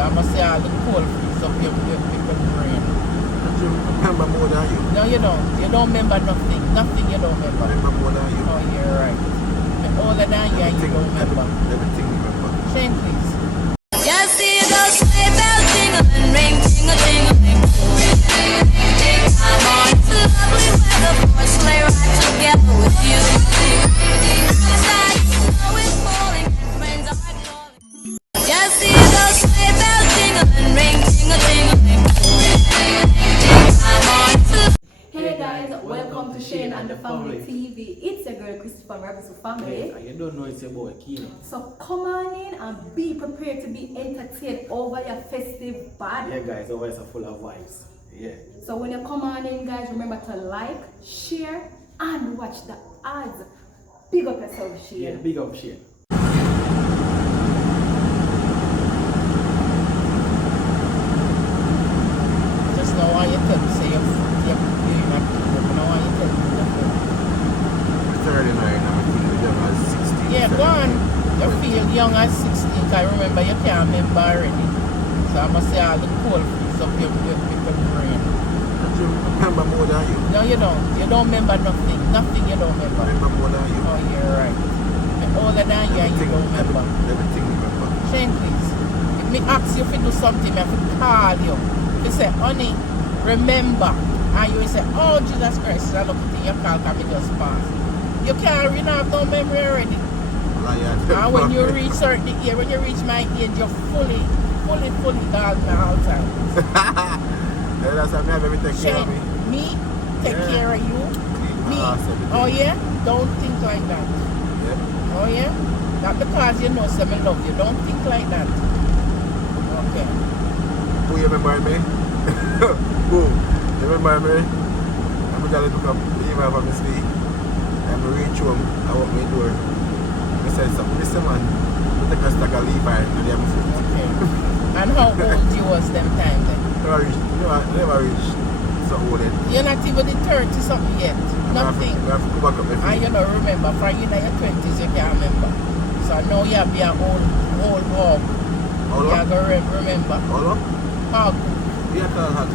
So I must say all the cold freeze up your brain. Don't you remember more than you? No, you don't. You don't remember nothing. Nothing you don't remember. I remember more than you. Oh, you're right. And older than you and you don't remember. Everything you remember. Shane, please. Just see those sleigh bells jingling, ring, jingle-jingling. I'm on to lovely weather for a sleigh ride together with you. Outside, snow is falling and friends are calling. Just see those sleigh bells jingling, ring, jingle-jingling. I'm on to. Hey guys, welcome to Shane and the Family TV. It's your girl Christopher Rebels Family. Yes, and you don't know it's your boy Keenan. So come on in and be prepared to be entertained over your festive body. Yeah guys, always are full of vibes. Yeah. So when you come on in guys, remember to like, share and watch the ads. Big up yourself, Shane. Yeah, big up Shane. Just now I you tell me, say you're not cool. Now I you tell me you're cool. I'm 39 and I feel young as 16. Yeah, go on. You feel young as 16. I remember you can't remember already. So I must say all the cold freeze up your brain. Don't you remember more than you? No, you don't. You don't remember nothing. Nothing you don't I remember. remember more than you. Oh, you're right. And older than you and you don't remember. Everything you remember. Shane, please. If me ask you to do something, I have to call you. You say, honey, remember. And you will say, oh, Jesus Christ. I look at your call and me just pass. You can't, you don't have no memory already. And when you reach certain age, when you reach my age, you're fully gone all the time. Yeah, that's why I have everything care of Shane, me. me take Yeah. care of you. Clean Me, my ass, everything. oh yeah? Don't think like that. Yeah. Oh yeah? Not because you know someone love you. Don't think like that. Okay. Who you remember me? Who? You remember me? I'm gonna look up the email from Miss Lee. I'm gonna reach home. I walk my door. I said something. Listen man, I take a stack of Levi and they have my foot. Okay. And how old you was them time then? Never reach. You know, I never reach so old yet. You're not even the 30 something yet. Nothing. I have to go back up my And feet. you don't remember. From you in your 20s you can't remember. So now you have to be an old dog. Hold You on. have to remember. Hold on. Hog. We are called hot.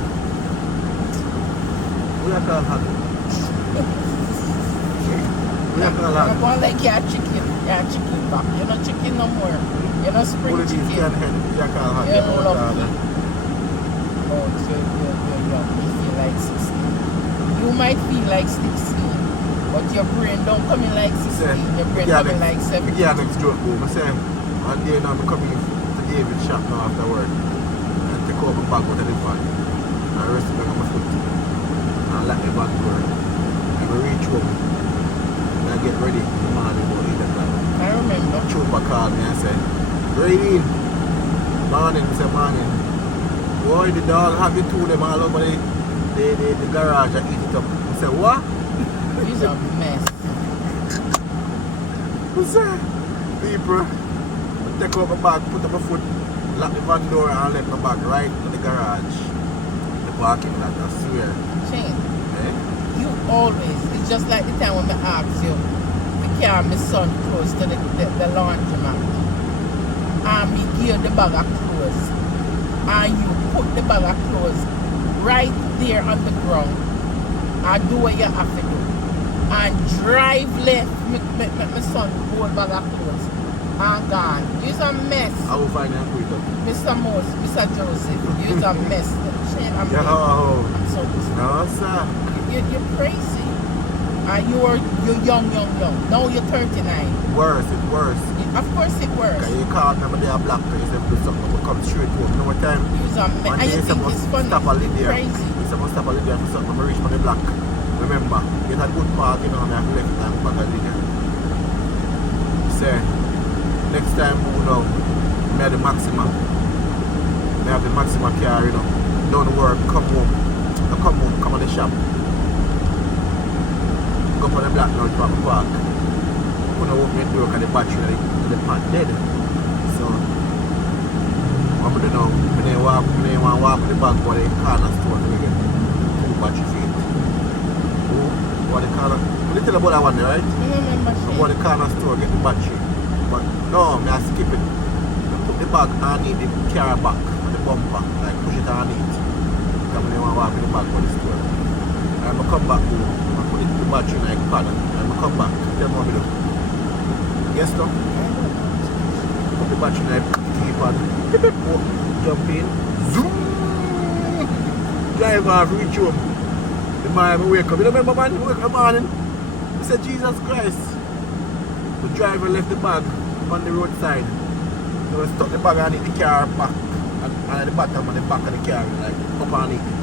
We are called hot. We are called You're hot. going like you're a chicken. You're a chicken back. You're not chicken no more. You're not spring All of these chicken. can head. We are called hot. You're They're all lucky. called. Oh, so you're young. You feel like 16. You might feel like 16, but your brain don't come in like 16. Your brain come in like 17. Yeah, next joke go. I say, one day now I'm coming to David's shop now after work and take over my bag out of the van and rest it back on my foot and lock the back door. And I reach home and I get ready in the morning about 8 o'clock. I remember. Chupa called me and said, Raideen, morning, I said morning. Boy, the dog have you two them all over the garage and eat it up. I said, what? You're a mess. What's that? People, I take out my bag, put up my foot, lock the van door and let my bag right in the garage. The parking lot, I swear. Shane, Eh? you always, it's just like the time when I asked you to carry my son close to the laundromat. And me give the bag of clothes. And you put the bag of clothes right there on the ground and do what you have to do. And drive left, make my son hold bag of clothes and gone. You're a mess. I will find out quick. Mr. Mose, Mr. Joseph, you're a mess. Shane, I'm Yo, so no sir. you're crazy. And you're young. Now you're 39. Worse, it's worse. Of course it works. Because you called me, they are black, you said do something, but come straight home. You know what time? You're a mess. And you think it's funny. Stop a Lydia. Crazy. You said stop a Lydia for something, I reach for the black. Remember, get a good park, you know, and I have left and back at Lydia. Say, next time we know, we have the Maxima. We have the Maxima car, you know. Don't work, come home. No, come home, come on the shop. Go for the black now, from the park. Couldn't open the door because the battery in the pan dead. So, what I'm doing now, I want to walk with the bag for the corner store to get 2 battery feet. What the corner? You tell about that one there, right? You remember I go to the corner store get the battery. But no, I skip it. I put the the bag underneath the car back and the bumper, like push it underneath. Come when I walk in the back for the store. And I come back home, I put it to the battery like pad, and I come back, tell me what I do. Yes, no? Put the battery like keypad, jump in, zoom, drive off, reach home. The man wake up. You remember man, wake up in the morning? He said, Jesus Christ. The driver left the bag on the roadside. So we stuck the bag underneath the car back and at the bottom and the back of the car, like up underneath it.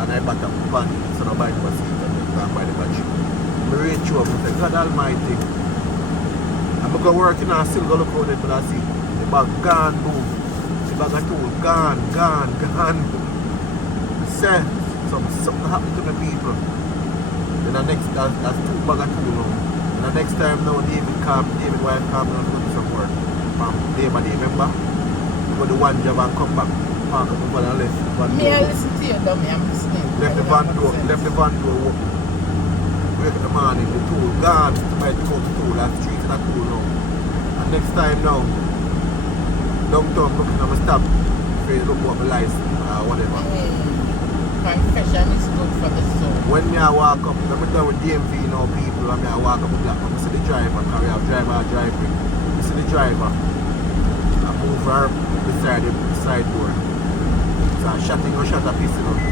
And I bottom up underneath it, so nobody was seat and then by the battery. I reach home and say, God Almighty. I'm going to work and I still go look out there, but I see the bag gone, boom. The bag of tool gone. Say, something happened to the people. Then the next, that's 2 bag of tool now. And the next time now, David wife come and do some work. From day by day, remember? We go to one job and come back, park up over the left. Me, I listen to you, dummy, I'm listening. Left the van door open. Wake up the morning, the tool gone. Somebody took out the tool, that's street and that tool now. And next time now, downtown looking at my stop, afraid to look up my lights or whatever. Confession is good for the soul. When me I walk up, I'm done with DMV now people, and me I walk up the block, I see the driver, because we have driver driving. I see the driver, I move her beside the side door. So I'm shutting or shut a piece of it.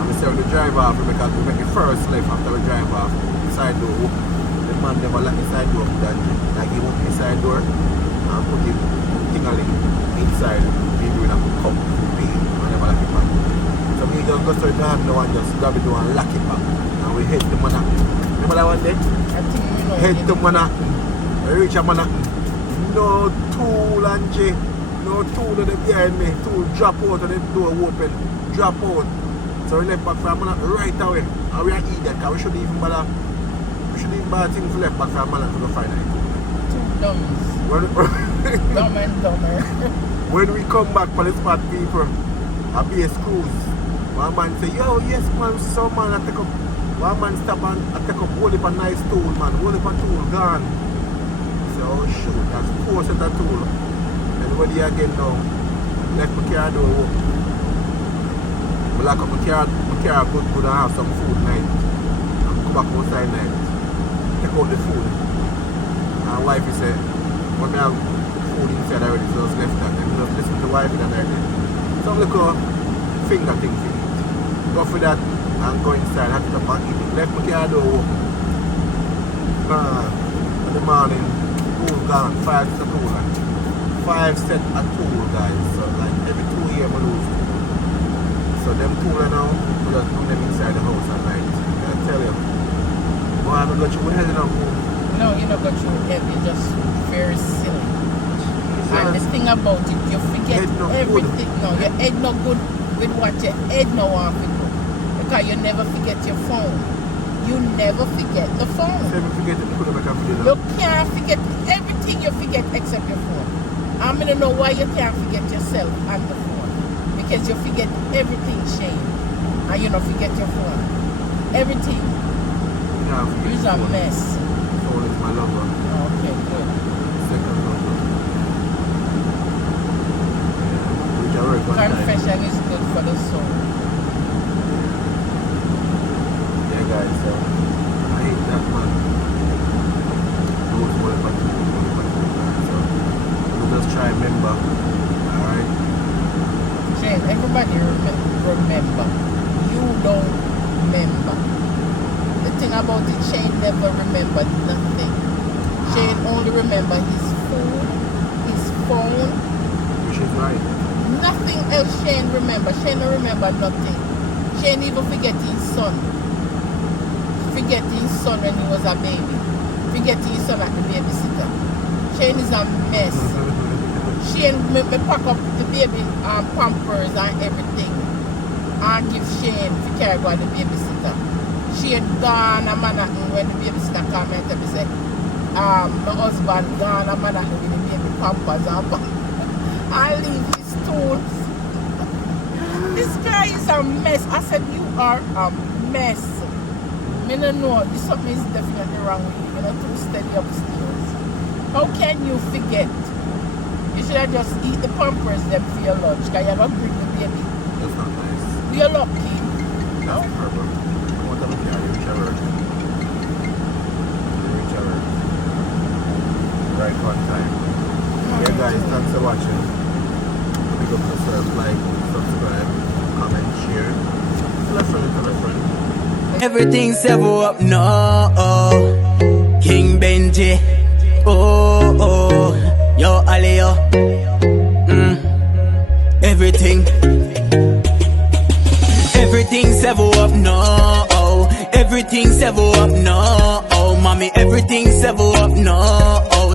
And I say the driver off, we make the first left after we drive off, the side door open. The man never let the side door open, like he opened the side door, and put the thing-a-ling inside, maybe with a cup, and never let it back. So we just go straight behind the one, just grab it and lock it back. And we head to Manhattan. Remember that one day? I think we know. Head to Manhattan. We reach a Manhattan. No tool and J. No tool in the behind me. Tool drop out and the door open. Drop out. So we left back from Manhattan right away. And we are idiot because we shouldn't even bother. We shouldn't even bother things left back from Manhattan to go find it. Two dummies. Dumb and dumber. When we come back for the spot people, I'll be a cruise. One man say, yo, yes man, some man I take up. One man stop and I take up hold up a nice tool, man. Hold up a tool, gone. I say, oh shoot, that's 4 set of tool. And when you again now, left my car door open. I lock up my car good and have some food night. And come back outside night. Take out the food. And wifey say, when I have food inside already, so just left that. And just listen to wifey that night. Some little finger thing for eat. Go for that and go inside, have it up and eat it. Left my car door open. In the morning, tool gone, 5 sets of tool. 5 sets of tool, guys. So like every 2 years I lose tool. So them tool now, we just put them inside the house at night. I tell you. Boy, I'm going to go head now. No, you're not going to heavy, just very silly. And the thing about it, you forget everything. No, your head not good with what your head no want to do. Because you never forget your phone. You never forget the phone. Never forget it, you can't forget everything you forget except your phone. I'm going to know why you can't forget yourself and the phone. Because you forget everything, Shane. And you don't forget your phone. Everything. You're a mess. Phone is my lover. Okay, good. Second lover. Confession is good for the soul. Yeah, guys, so I hate that man. Those were but so we'll just try and remember. Alright? Shane, everybody remember. You don't remember. The thing about it, Shane never remembered nothing. Shane only remember his food, his phone. Which is right. Nothing else Shane remember. Shane don't remember nothing. Shane even forget his son. Forget his son when he was a baby. Forget his son at the babysitter. Shane is a mess. Shane me pack up the baby pampers and everything. And give Shane to carry go to the babysitter. Shane gone a Manhattan when the babysitter come and tell me say, my husband gone a Manhattan with the baby pampers and I leave his tools. This guy is a mess. I said, you are a mess. I don't know. Something is definitely wrong with you. You're not too steady upstairs. How can you forget? should have just eat the pampers them for your lunch, because you're going to bring the baby. That's not nice. You're lucky. That's horrible. I want them to carry each other. Each other. Right on time. Yeah guys, thanks for watching. Pick up yourself, like, subscribe, comment, share. Tell a friend, tell a friend. Everything's ever up now. King Benji. Oh, yo, Alio. Everything. Everything's ever up now. Everything's ever up now. Mommy, everything's ever up now.